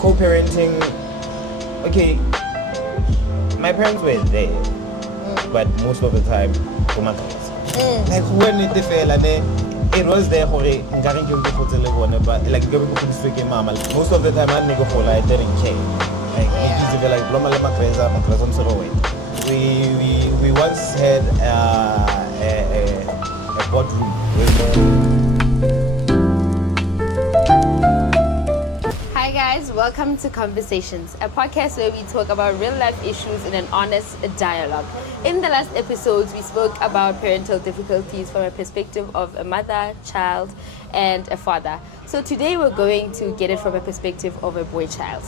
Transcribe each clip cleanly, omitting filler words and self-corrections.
co-parenting, okay, my parents were there, but most of the time, like when it fell, it was there for a but like mama. Most of the time, I didn't care. We once had a boardroom. Hi guys, welcome to Conversations, a podcast where we talk about real life issues in an honest dialogue. In the last episodes, we spoke about parental difficulties from a perspective of a mother, child, and a father. So today we're going to get it from a perspective of a boy child.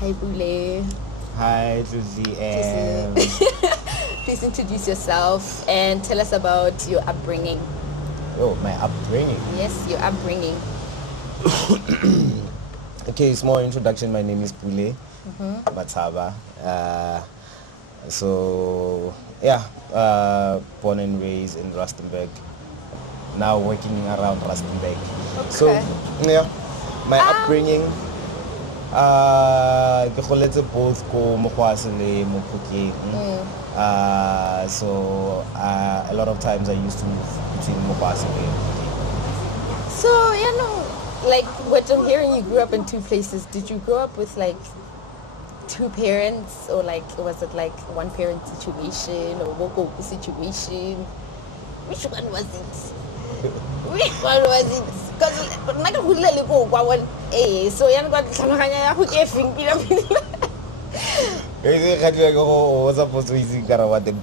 Hi Bule. Hi Susie. Please introduce yourself and tell us about your upbringing. Oh, my upbringing? Yes, your upbringing. Okay, small introduction. My name is Bule Bataba. Born and raised in Rustenburg. Now working around Rustenburg. Okay. So, yeah, my upbringing. Both go Mokwasile, Mopuke. So a lot of times I used to move between Mokwasile and Mopuke. So, like what I'm hearing, you grew up in two places. Did you grow up with like two parents, or like was it like one parent situation or Woko situation? Which one was it? Which one was it? Because like so you got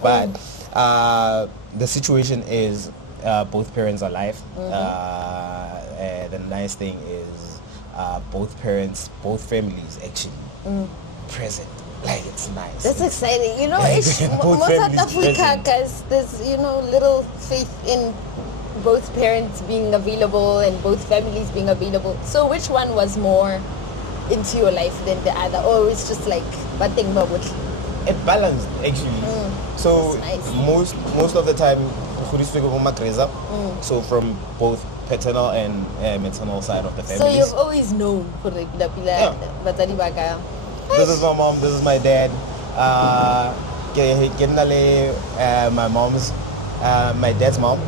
but the situation is both parents are alive. The nice thing is both families actually present. Like, it's nice. That's exciting. Most South Africa, guys, there's little faith in both parents being available and both families being available. So which one was more into your life than the other, or it's just like one thing more with it balanced actually. So nice. most of the time so from both paternal and maternal side of the family. So you've always known This is my mom, this is my dad. My dad's mom.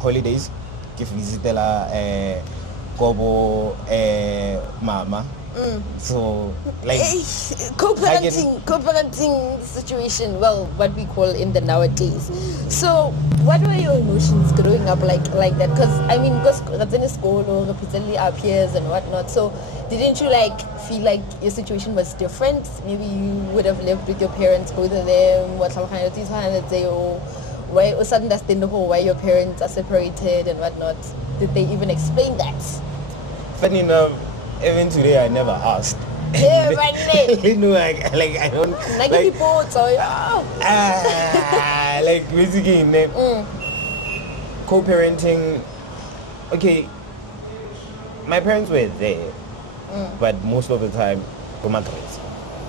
Holidays, give visitela Kobo mama. So like co-parenting situation, well, what we call in the nowadays. So what were your emotions growing up like that? Because I mean, because in school or repeatedly our peers and whatnot, so didn't you like feel like your situation was different? Maybe you would have lived with your parents, both of them, why why your parents are separated and whatnot. Did they even explain that? Funny enough, even today I never asked. Yeah, right. I don't like people so like basically co-parenting. Okay, my parents were there, but most of the time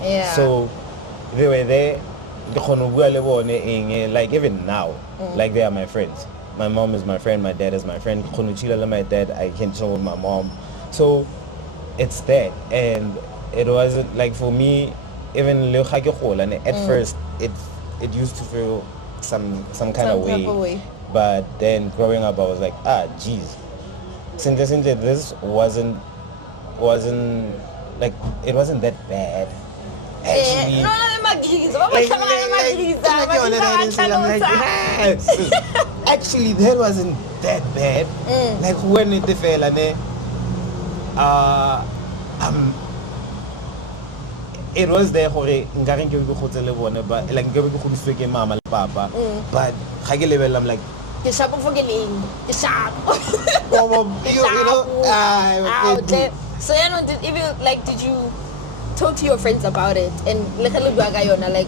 yeah. So they were there. Like even now, like they are my friends. My mom is my friend, my dad is my friend. My dad, I can chill with my mom. So it's that, and it wasn't like for me. Even at first, it used to feel some kind of way. But then growing up, I was like, geez, since this wasn't like it wasn't that bad. Actually, actually, that wasn't that bad. Like when it fell, it was there for a but like mama papa, but I'm like so did you talk to your friends about it, and like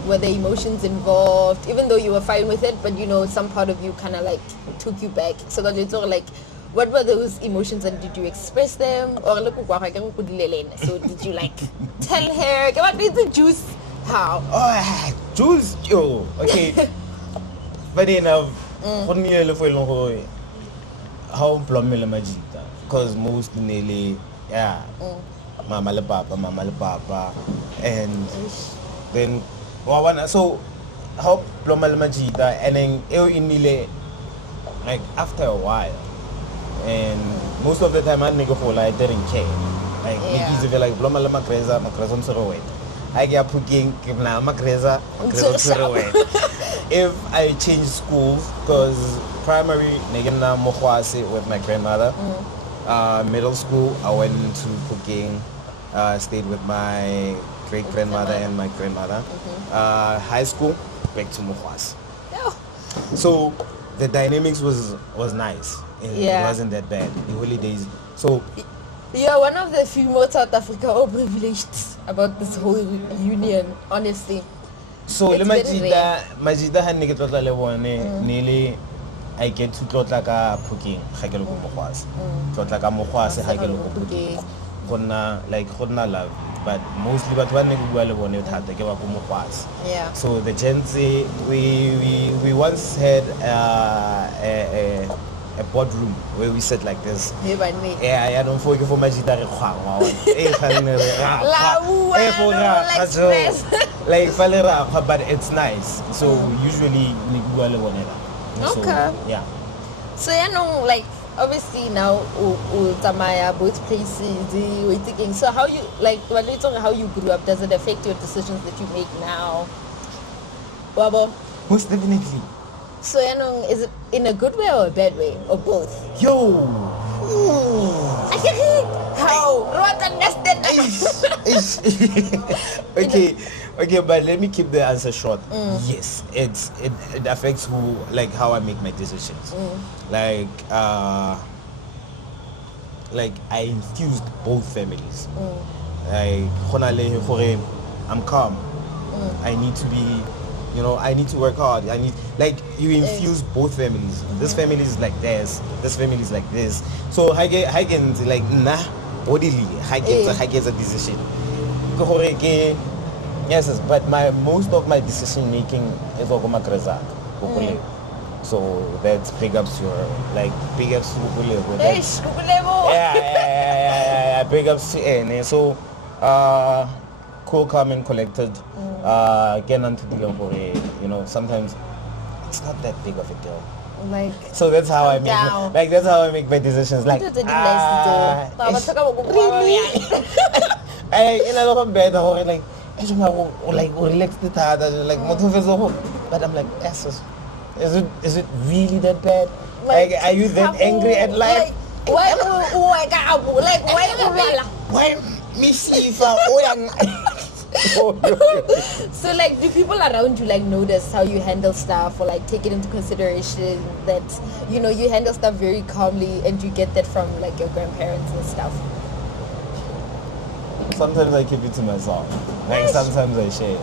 were there emotions involved, even though you were fine with it, but some part of you kind of like took you back, so that it's like what were those emotions, and did you express them, or so did you like tell her what is the juice how juice okay but enough how plumela majita because most nearly mama le papa, and then so how ploma le majita, and then inile like after a while, and most of the time I didn't care. Like easy like ploma le makreza msoro wet. I get cooking na makreza msoro wet. If I change schools, because primary negena mokwase with my grandmother. Middle school, I went to cooking, stayed with my great-grandmother and my grandmother. High school, back to Mukhwas. So the dynamics was nice. It wasn't that bad. The holidays. So you are one of the few more South Africa who are privileged about this whole union, honestly. So le majida ha ne ke tlotla le bone nearly I get to tlotla ka cooking ga ke le go Mukhwas. Tlotla ka Mukhwas ga ke le go cooking. Gonna love, but mostly but one nigga bua le bone thata ke ba go Mukhwas. Yeah. So the gents we once had a boardroom where we sit like this. I don't forget for majida re khwangwa. Like falera, but it's nice. So usually ni bua le bone. Okay. So, yeah. So like obviously now Tamaya both places we're thinking. So how you like when you talking how you grew up, does it affect your decisions that you make now? Baba? Most definitely. So is it in a good way or a bad way? Or both? Yo! How? What understand? Okay, but let me keep the answer short. Yes, it affects how I make my decisions. Like I infused both families. Like I'm calm. I need to be, I need to work hard. You infuse both families. This family is like this. This family is like this. So I can like nah. Bodily, I get a decision. Yes, but most of my decision making is over makreza. So that's big ups your big ups to yeah, big ups to N. So cool, calm and collected. Get onto the sometimes it's not that big of a deal. So that's how I make my decisions. Like really? But I'm like, is it really that bad? Like, are you that angry at life? Why me see if So do people around you notice how you handle stuff or take it into consideration that you handle stuff very calmly, and you get that from your grandparents and stuff? Sometimes I keep it to myself. Sometimes I share.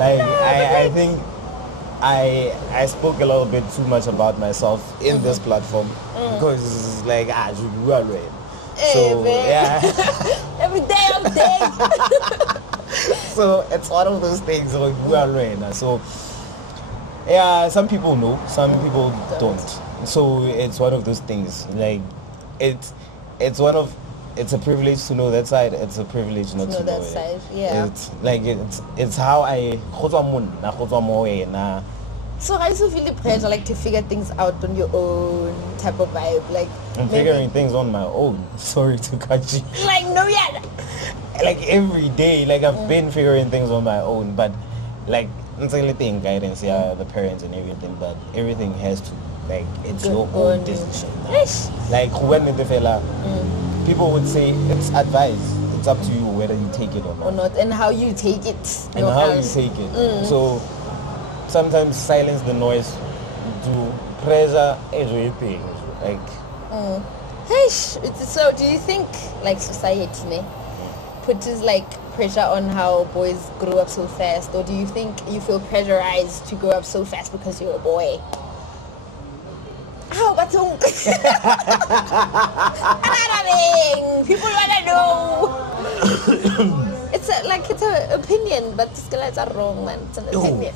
I think I spoke a little bit too much about myself in this platform because you are right. So yeah. Every day I'm dead. So it's one of those things we are right. So yeah, some people know, some people don't. So it's one of those things. It's a privilege to know that side. It's a privilege not to know that side. Yeah. It's how I So I also feel the pressure to figure things out on your own type of vibe. I'm figuring things on my own. Sorry to cut you. No, yeah. Every day, I've been figuring things on my own, but guidance, the parents and everything, but everything has to it's your own decision. When the fella, people would say it's advice. It's up to you whether you take it or not. And how you take it. So sometimes silence the noise to pressure everything. So do you think society puts pressure on how boys grow up so fast, or do you think you feel pressurized to grow up so fast because you're a boy? People wanna know. It's an opinion, but these guys are wrong, man. It's an opinion.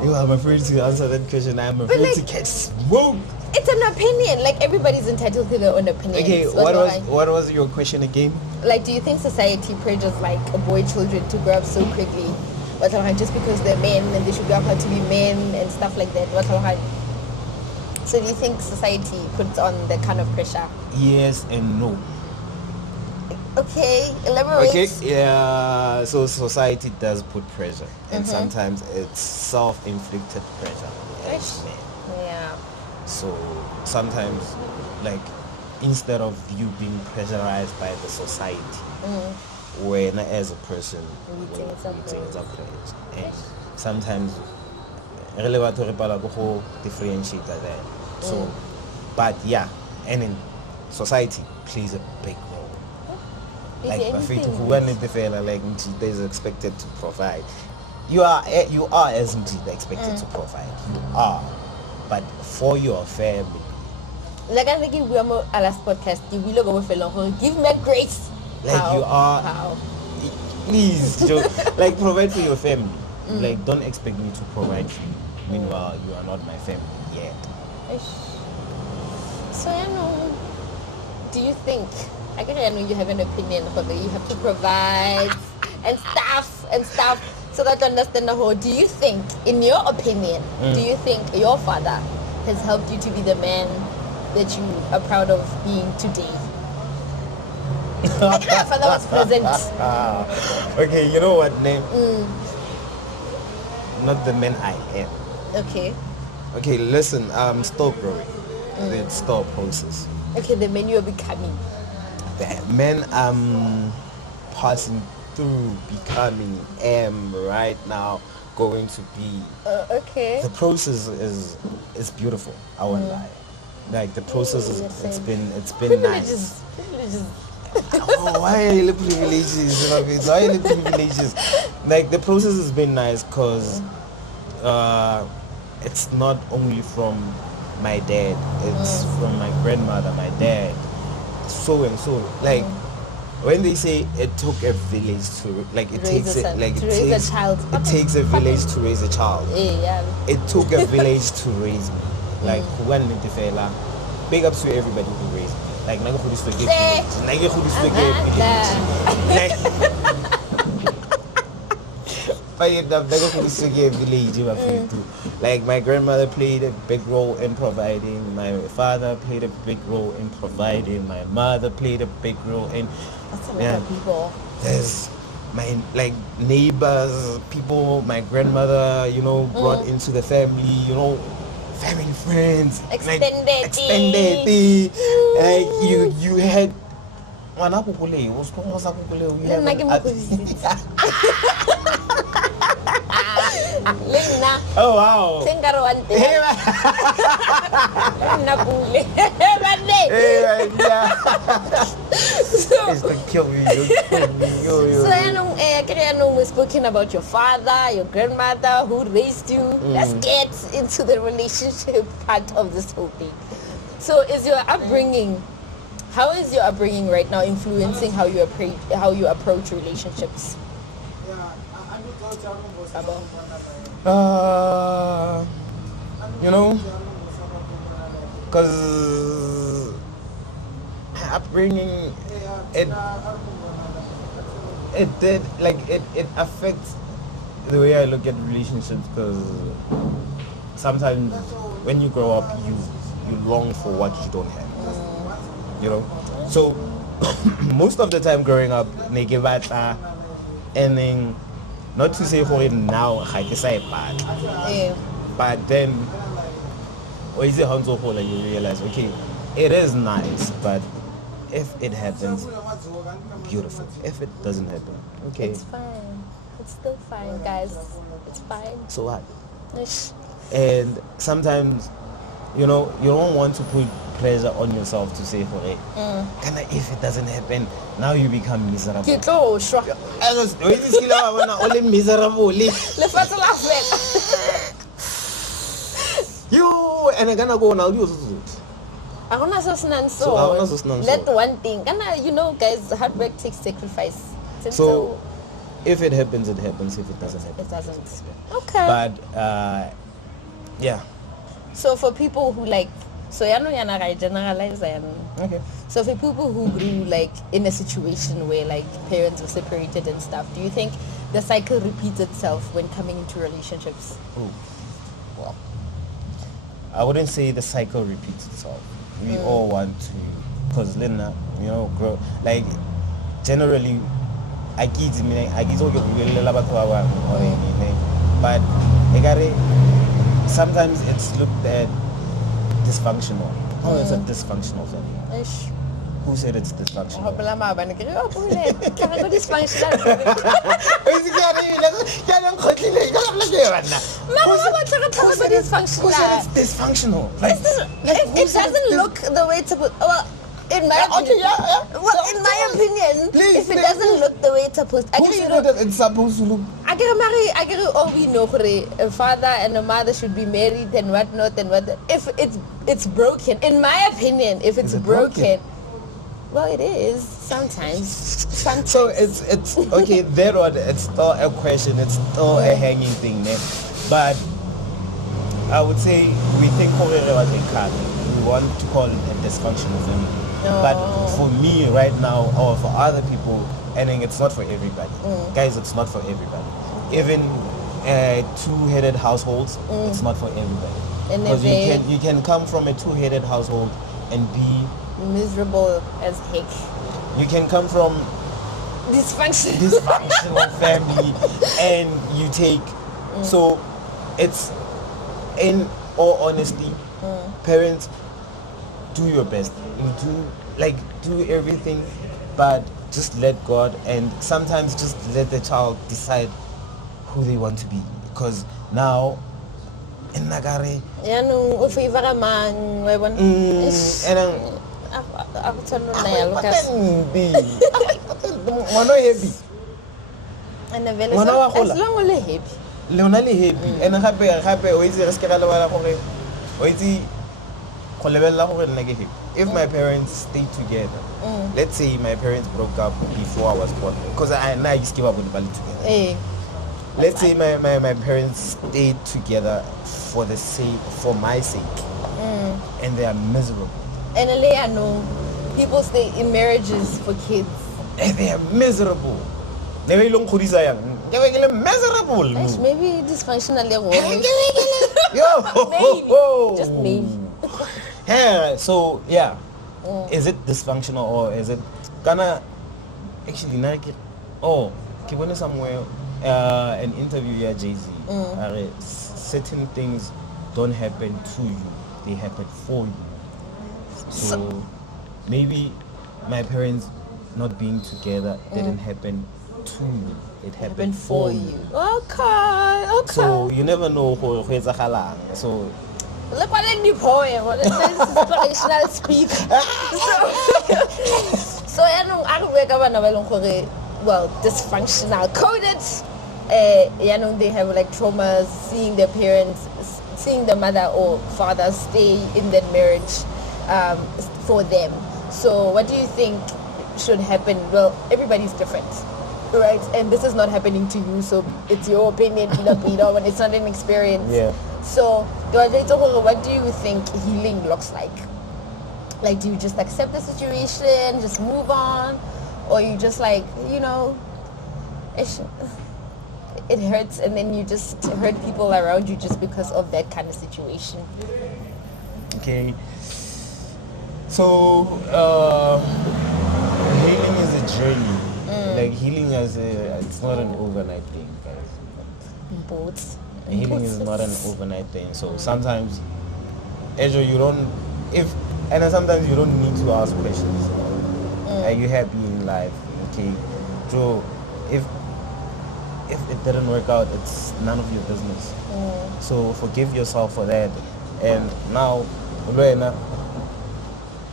I'm afraid to answer that question. I'm afraid to catch smoke. It's an opinion. Like, everybody's entitled to their own opinion. Okay, what was your question again? Like, do you think society pressures like boy children to grow up so quickly? Just because they're men and they should grow up to be men and stuff like that. So do you think society puts on that kind of pressure? Yes and no. Okay, elaborate. Okay, yeah. So society does put pressure, and sometimes it's self-inflicted pressure. As men. Yeah. So sometimes, like, instead of you being pressurized by the society, when as a person, it's upgrade. And sometimes, really what to differentiate that. So, but yeah, and in society plays a big role. Like, like Mjita is expected to provide. You are as Mjita expected to provide. You are, but for your family. Like, I think we are more at last podcast. You will go with a give me grace. Like, you are. How? Please, like, provide for your family. Like, don't expect me to provide for you. Meanwhile, you are not my family yet. So, do you think, I know you have an opinion, but you have to provide and stuff, so that you understand the whole. Do you think, in your opinion, do you think your father has helped you to be the man that you are proud of being today? Your father was present. Okay, you know what, name? Not the man I am. Okay, listen, I'm still growing. It's still a process. Okay, the man you're becoming. The man I'm passing through, becoming, am right now going to be. Okay. The process is beautiful. I won't lie. Like, the process it's been nice. Privileges. Oh, why are you privileges? Why are you privileges? Like, the process has been nice because it's not only from my dad, it's from my grandmother, my dad, so and so. Like, when they say it took a village to, like, it takes a child. It takes a village to raise a child. Yeah. It took a village to raise me. Like, one fella. Big ups to everybody who raised me. Like, naga khudis to village. Like, my grandmother played a big role in providing. My father played a big role in providing. My mother played a big role in. That's a lot of people. There's my, like, neighbors, people my grandmother, brought into the family, family friends, extended. Like, you had. Oh wow. It's gonna kill me. So, we're speaking about your father, your grandmother who raised you. Let's get into the relationship part of this whole thing. So, how is your upbringing right now influencing how you approach relationships? Because upbringing, it affects the way I look at relationships, because sometimes when you grow up, you long for what you don't have, so most of the time growing up, ending, not to say for it now, but then you realize, okay, it is nice, but if it happens, beautiful. If it doesn't happen, okay, it's fine. It's still fine, guys. It's fine. So what? And sometimes, you don't want to put pressure on yourself to say for it. If it doesn't happen, now you become miserable. Only miserable. You and I'm gonna go now. That one thing. Guys, hard work takes sacrifice. So if it happens, it happens. If it doesn't happen, it doesn't. Okay. But yeah. So for people who So I generalize and Okay. so for people who grew like in a situation where like parents were separated and stuff, do you think the cycle repeats itself when coming into relationships? Oh, well, I wouldn't say the cycle repeats itself. We all want to, because Lena, grow. Like, generally, I get but sometimes it's looked at dysfunctional. Oh, it's a dysfunctional family. Ish. Who said it's dysfunctional? Who said it's dysfunctional? Like, It doesn't look the way it's supposed. Well, in my opinion, in my opinion, if it doesn't look the way it's supposed, who said that it's supposed to look? I get all we know a father and a mother should be married and whatnot and what. If it's broken, in my opinion, if it's broken, well, it is sometimes. So it's okay. That one, it's still a question. It's still a hanging thing, man. But I would say we think we want to call it a dysfunctional family. No. But for me right now, or for other people, I think it's not for everybody. Guys, it's not for everybody. Even two-headed households, it's not for everybody. Because you can come from a two-headed household and be miserable as heck. You can come from dysfunctional family and you take so it's, in all honesty, parents, do your best. You do everything, but just let God, and sometimes just let the child decide who they want to be. Because now in Nagare, if my parents stayed together, let's say my parents broke up before I was born, because I used to give up with the value together. Let's say my parents stayed together for my sake, and they are miserable. And I know people stay in marriages for kids. And they are miserable. They are miserable. Maybe dysfunctional. Maybe. Just maybe. Yeah, so yeah. Is it dysfunctional or is it gonna actually given somewhere an interview at Jay-Z, certain things don't happen to you, they happen for you. So maybe my parents not being together didn't happen to you, it happened for you. Okay. So you never know who is a halang. So look what in the poem, what is this inspirational speak. So well, dysfunctional coded. They have like traumas, seeing their parents, seeing the mother or father stay in that marriage for them. So what do you think should happen? Well, everybody's different, right? And this is not happening to you, so it's your opinion, and it's not an experience. Yeah. So what do you think healing looks like? Like, do you just accept the situation, just move on? Or you just like, it hurts and then you just hurt people around you just because of that kind of situation? Okay. So, healing is a journey. Like, healing it's not an overnight thing, guys. Both. Healing is not an overnight thing. So sometimes, sometimes you don't need to ask questions. Are you happy in life? Okay. So if it didn't work out, it's none of your business. So forgive yourself for that. And now,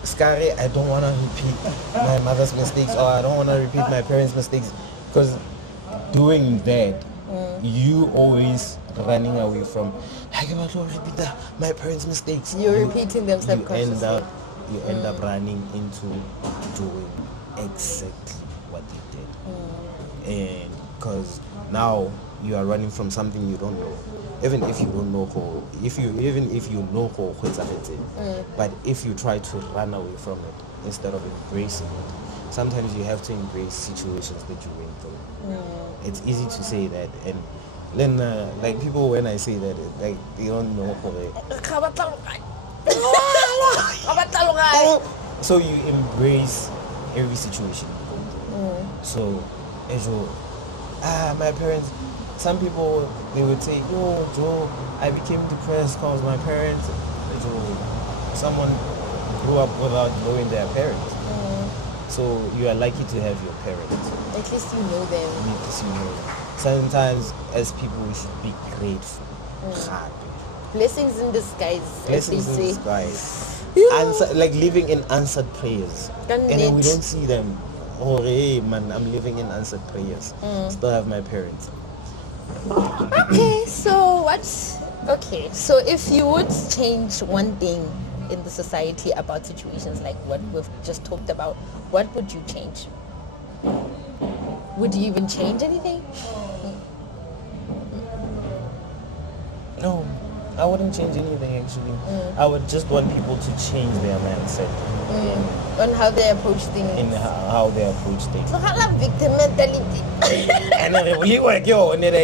Scary, I don't want to repeat my mother's mistakes, or I don't want to repeat my parents' mistakes, because doing that, you always running away from, I cannot repeat my parents' mistakes. You're repeating them subconsciously. You end up running into doing exactly what they did. And because now you are running from something you don't know. Even if you don't know how, even if you know how it's affected, but if you try to run away from it instead of embracing it, sometimes you have to embrace situations that you went through. It's easy to say that, and then like people, when I say that, like they don't know how so you embrace every situation. So as you my parents, some people, they would say, yo, Joe, I became depressed because my parents, someone grew up without knowing their parents. So you are lucky to have your parents. At least you know them. At least you know them. Sometimes as people we should be grateful. Blessings in disguise. Blessings in disguise. Like living in answered prayers. And then we don't see them. Oh, hey man, I'm living in answered prayers. Still have my parents. Okay, so if you would change one thing in the society about situations like what we've just talked about, what would you change? Would you even change anything? No, I wouldn't change anything actually. I would just want people to change their mindset. On how they approach things. In how they approach things. So how victim mentality. And then you work, yo, and then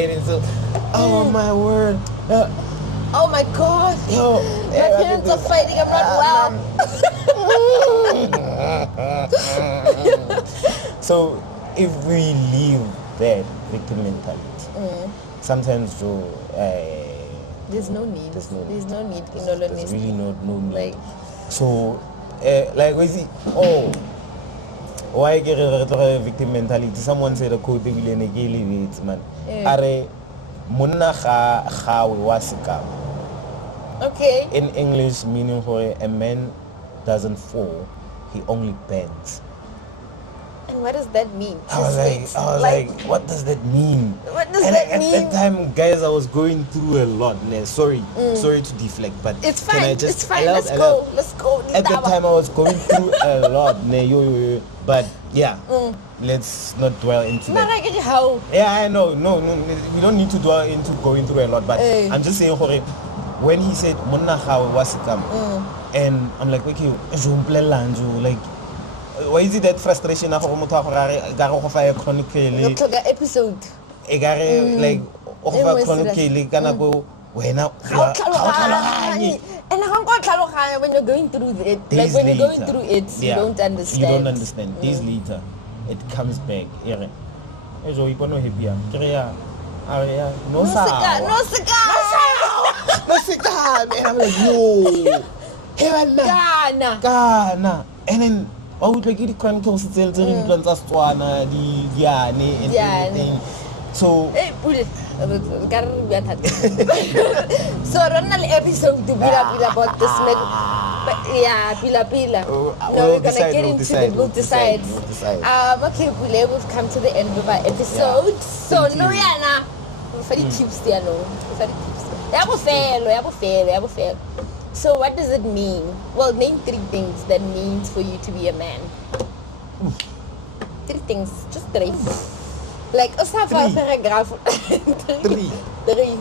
oh my word. Oh my God. Yo, my parents are fighting, I'm not well. So if we leave that victim mentality, sometimes there's no need. There's no need in all honesty. There's really no need. Like, so like we see, why get a victim mentality? Someone said a quote man. Are munna ga wasika. Okay. In English, meaning for a man doesn't fall, he only bends. And what does that mean? I was like, what does that mean? What does that mean? At that time, guys, I was going through a lot. Sorry to deflect, but it's fine. Can I just it's fine. Let's go. At that time, I was going through a lot. But yeah, let's not dwell into that. How? Yeah, I know. No, we don't need to dwell into going through a lot. But I'm just saying, when he said, "Monna how was it come?" and I'm like, okay, like. Why is it that frustration na go motho ga go fa chronically episode like o fa chronically kana go wena and when you're going through it, like when you're going through it, you don't understand. You don't understand. Days later, it comes back. Ejo ipono happy no sika. And I'm like, yo, Ghana. And then I would like the chronicles tell the Swana, the Diane, and everything. So, so another episode to be about this. Pila. No, we're gonna get into it. We'll decide. Okay, we've come to the end of our episode. So, Noriana, for the tips, fair. So what does it mean? Well, name 3 things that means for you to be a man. 3 things, just 3. Like a paragraph. 3.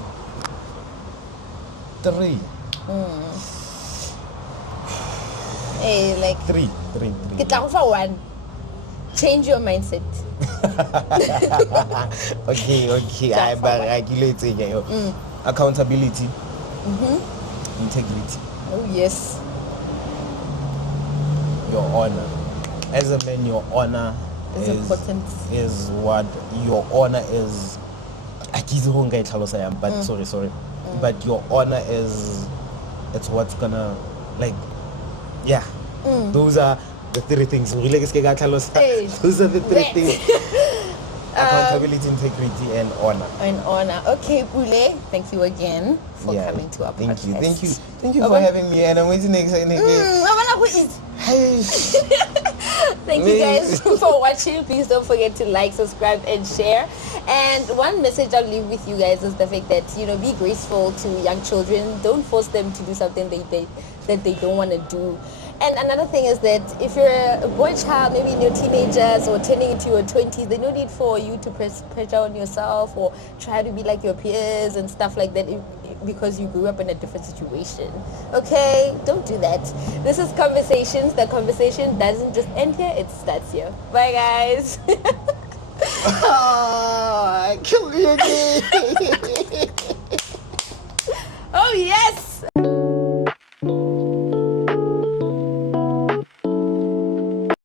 Hey, like 3. Get down for 1. Change your mindset. Okay. I calculate accountability. Integrity. Oh yes. Your honor. As a man, your honor is important. Is what your honor is. But sorry. But your honor is, it's what's gonna, like, yeah. Those are the 3 things. Those are the 3 things. Accountability, integrity, and honor. Okay, Pule, thank you again for coming to our podcast. Thank you for having me, and I'm waiting again. Thank you guys for watching. Please don't forget to like, subscribe, and share. And one message I'll leave with you guys is the fact that, be graceful to young children. Don't force them to do something that they don't want to do. And another thing is that if you're a boy child, maybe in your teenagers or turning into your 20s, there's no need for you to press pressure on yourself or try to be like your peers and stuff like that because you grew up in a different situation. Okay? Don't do that. This is Conversations. The conversation doesn't just end here, it starts here. Bye, guys. I killed you again.